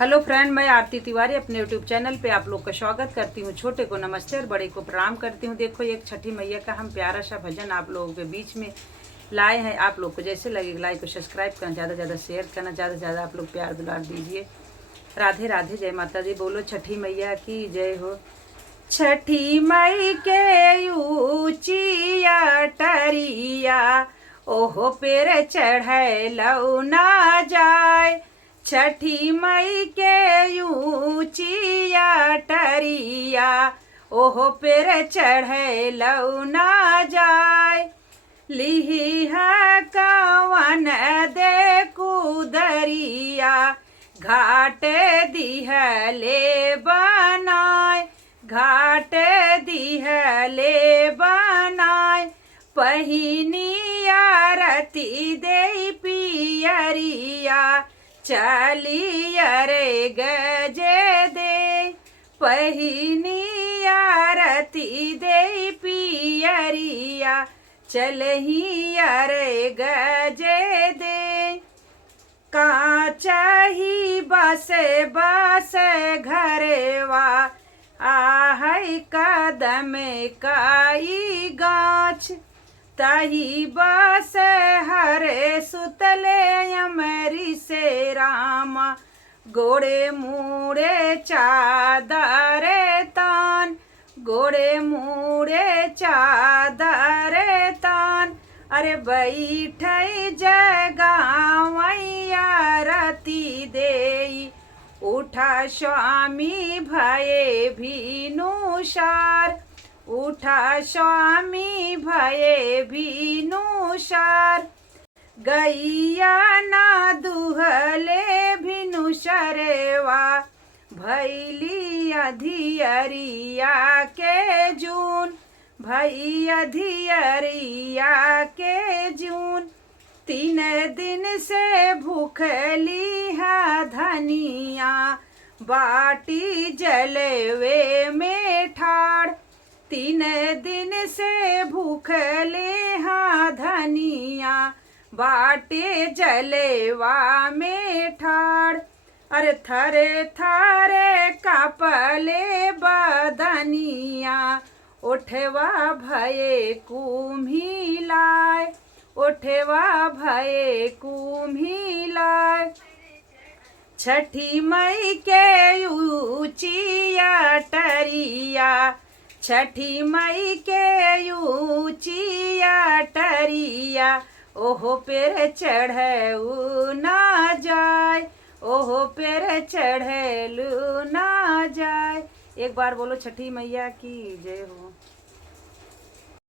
Hello friend, मैं आरती तिवारी अपने YouTube channel पे आप लोग का स्वागत करती हूँ। छोटे को नमस्ते और बड़े को प्रणाम करती हूँ। देखो, एक छठी मैया का हम प्यारा सा भजन आप लोगों के बीच में लाए हैं। आप लोग को जैसे लगे लाइक और सब्सक्राइब करना, ज़्यादा से ज़्यादा शेयर करना, ज़्यादा से ज़्यादा आप लोग प्यार दुलार दीजिए। राधे राधे, जय माता दी। बोलो छठी मैया की जय हो। छठी मई के ऊचिया टरिया, ओहो पेर चढ़े लौ ना जाए। छठी मई के ऊचिया टरिया, ओहो पेर चढ़े लौ ना जाए। लिही है कवन दे कुदरिया, घाट दिहले बनाए। घाट दिहले बनाए, पहिनी आरती दे पियरिया, चली अरे गजे दे। पहिनी आरती दे पियरिया, चलही अरे गजे दे। काचही बसे बसे घरवा, आहै कदम काई गाछ। तही बस हरे सुतले अमरी से रामा, गोड़े मुड़े चादर तान। गोड़े मुड़े चादर तान, अरे बैठै जगावैया रती देई। उठा स्वामी भये भीनुसार, उठा स्वामी भये भीनुसार। गैया ना दुहले भिनुसरवा, भैली अधियरिया के जून। भई अधियरिया के जून, 3 दिन से भूखली है धनिया, बाटी जलवे में ठाड़। 3 दिन से भूखले है धनिया, बाटे जलेवा में ठाड़। अरे थरे थरे कपले बदनिया, उठवा भये कुम्हिलाय। उठवा भये कुम्हिलाय। छठी मई के ऊचिया टरिया, छठी मई के ऊचिया टरिया, ओहो पेर चढ़ऊ ना जाए। ओहो पेर चढ़लू ना जाए। एक बार बोलो छठी मैया की जय हो।